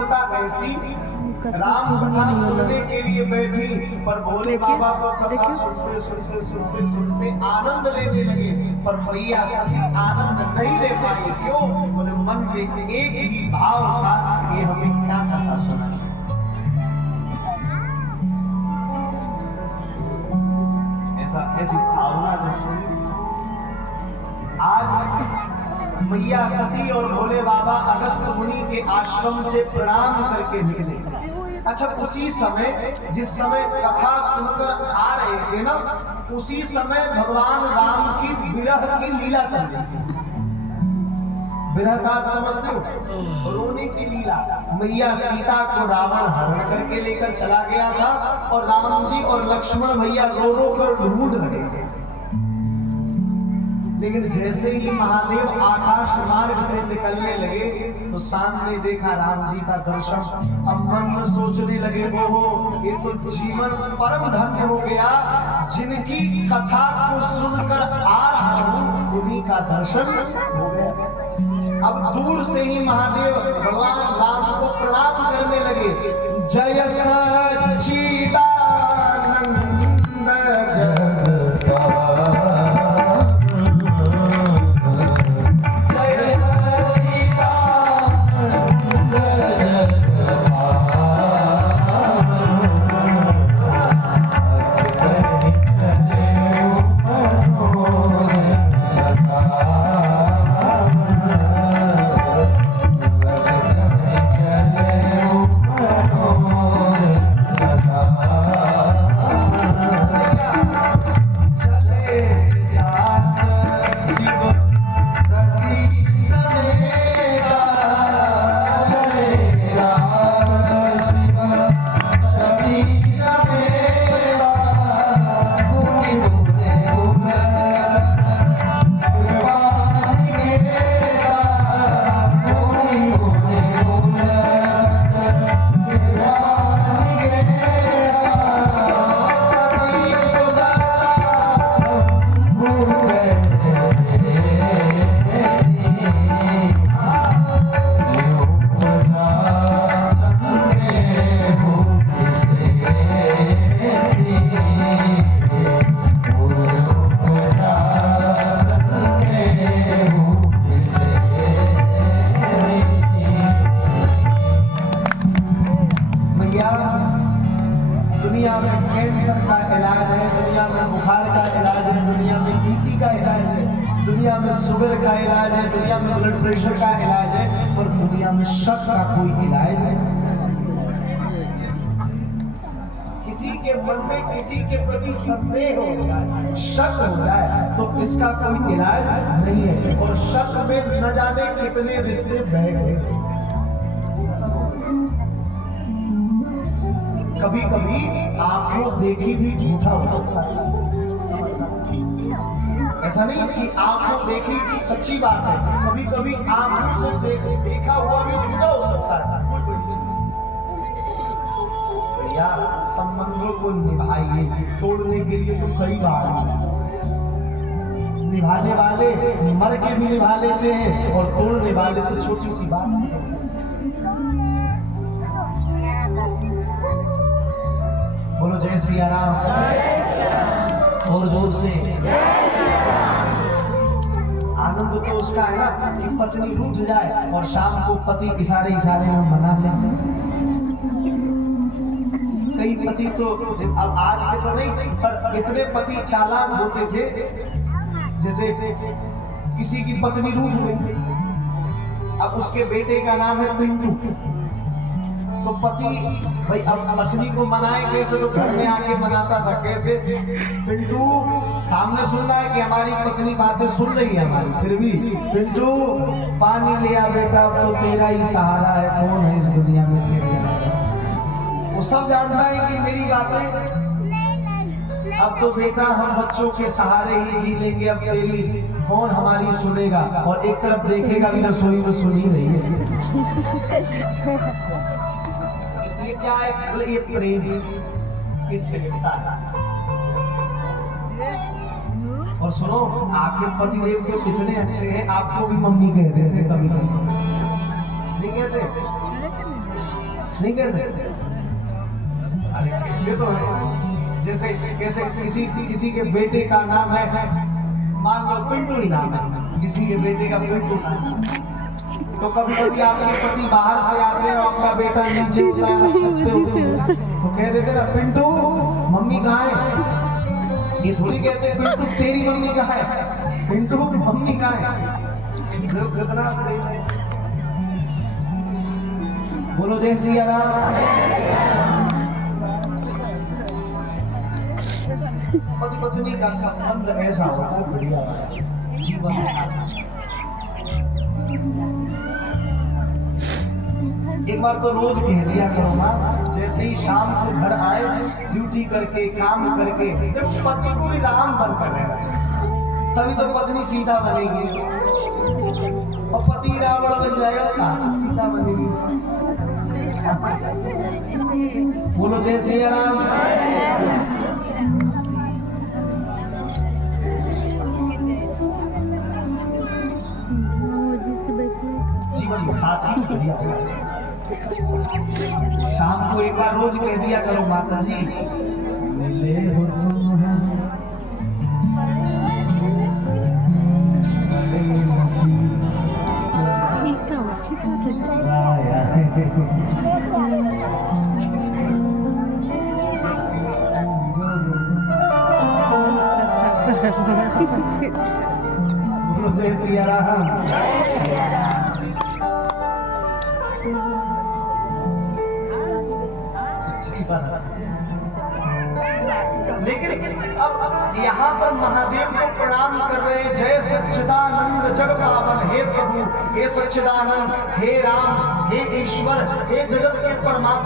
मूर्खता ऐसी, राम कथा सुनने के लिए बैठी, पर भोले बाबा तो कथा सुनते सुनते सुनते सुनते आनंद लेने लगे, पर मैया सती आनंद नहीं ले पाई। क्यों? बोले मन में एक ही भाव था कि हमें क्या कथा सुनाई। ऐसी भावना जो सुनी, आज मैया सती और भोले बाबा अगस्त मुनि के आश्रम से प्रणाम करके निकले। अच्छा, उसी समय जिस समय कथा सुनकर आ रहे थे ना, उसी समय भगवान राम की विरह की लीला चल रही थी। विरह का आप समझते हो? रोने की लीला। मैया सीता को रावण हरण करके लेकर चला गया था और राम जी और लक्ष्मण भैया रो रो कर ढूंढ रहे थे। लेकिन जैसे ही महादेव आकाश मार्ग से निकलने लगे तो सामने देखा राम जी का दर्शन। अब मन में सोचने लगे, ओहो, ये तो जीवन परम धन्य हो गया, जिनकी कथा को सुनकर आ रहा हूं उन्हीं का दर्शन हो गया। अब दूर से ही महादेव भगवान राम को प्रणाम करने लगे। जय सच्चिदानंद दुनिया में कैंसर का इलाज है, दुनिया में बुखार का इलाज है, दुनिया में बीपी का इलाज है, दुनिया में शुगर का इलाज है, दुनिया में ब्लड प्रेशर का इलाज है, पर दुनिया में शक का कोई इलाज नहीं। किसी के मन में किसी के प्रति संदेह हो जाए, शक हो जाए, तो इसका कोई इलाज नहीं है। और शक में न जाने कितने रिश्ते बह गए। कभी कभी आंखों देखी भी झूठा हो सकता है। ऐसा नहीं कि आंखों देखी सच्ची बात है, कभी कभी आंखों से देखा हुआ भी झूठा हो सकता है। भैया, संबंधों को निभाइए, तोड़ने के लिए तो कई बार निभाने वाले मर के भी निभा लेते हैं, और तोड़ने वाले तो छोटी सी बात है। बोलो जय सिया राम, और जोर से। आनंद तो उसका है ना कि पत्नी रूठ जाए और शाम को पति इशारे इशारे में मना ले। कई पति तो, अब आज के तो नहीं, पर इतने पति चालाक होते थे, जैसे किसी की पत्नी रूठ गई, अब उसके बेटे का नाम है पिंटू, तो पति भाई अब पत्नी को मनाए कैसे? तो घर में आके मनाता था कैसे? पिंटू सामने सुन रहा है कि हमारी पत्नी बातें सुन रही है हमारी, फिर भी पिंटू पानी लिया बेटा, अब तो तेरा ही सहारा है, कौन है इस दुनिया में तेरे? वो सब जानता है कि मेरी बातें, अब तो बेटा हम बच्चों के सहारे ही जी लेंगे, अब तेरी कौन हमारी सुनेगा? और एक तरफ देखेगा भी रसोई में सुन ही रही है। ये क्या है? ये प्रेम किससे मिलता है? और सुनो, आपके पतिदेव तो कितने अच्छे हैं, आपको भी मम्मी कहते थे, कभी कभी नहीं कहते? नहीं कहते? अरे कहते तो है। जैसे कैसे किसी के बेटे का नाम है, मान लो पिंटू ही नाम है, किसी के बेटे का पिंटू नाम है। तो कभी कभी आपके पति बाहर से आते हैं और आपका बेटा नीचे होता है, छत पे होता है, तो कह देते ना पिंटू मम्मी कहाँ है? ये थोड़ी कहते हैं पिंटू तेरी मम्मी कहाँ है, पिंटू मम्मी कहाँ है? लोग कितना प्रेम है। बोलो जय सिया राम। पति पत्नी का संबंध ऐसा होता है बढ़िया जीवन साथी। एक बार तो रोज कह दिया करो माँ, जैसे ही शाम को घर आए ड्यूटी करके काम करके, जब पति को भी राम बनकर रहना चाहिए, तभी तो पत्नी सीता बनेगी। और पति रावण बन जाएगा कहाँ सीता बनेगी? बोलो जय सिया राम। जीवन साथी बढ़िया होना चाहिए। शाम को एक बार रोज कह दिया करो माता जी मिले हो तुम जय सिया राम। लेकिन अब यहाँ पर महादेव को प्रणाम कर रहे हैं, जय सच्चिदानंद जग पावन, हे प्रभु, हे सच्चिदानंद, हे राम, हे ईश्वर, हे जगत के परमात्मा।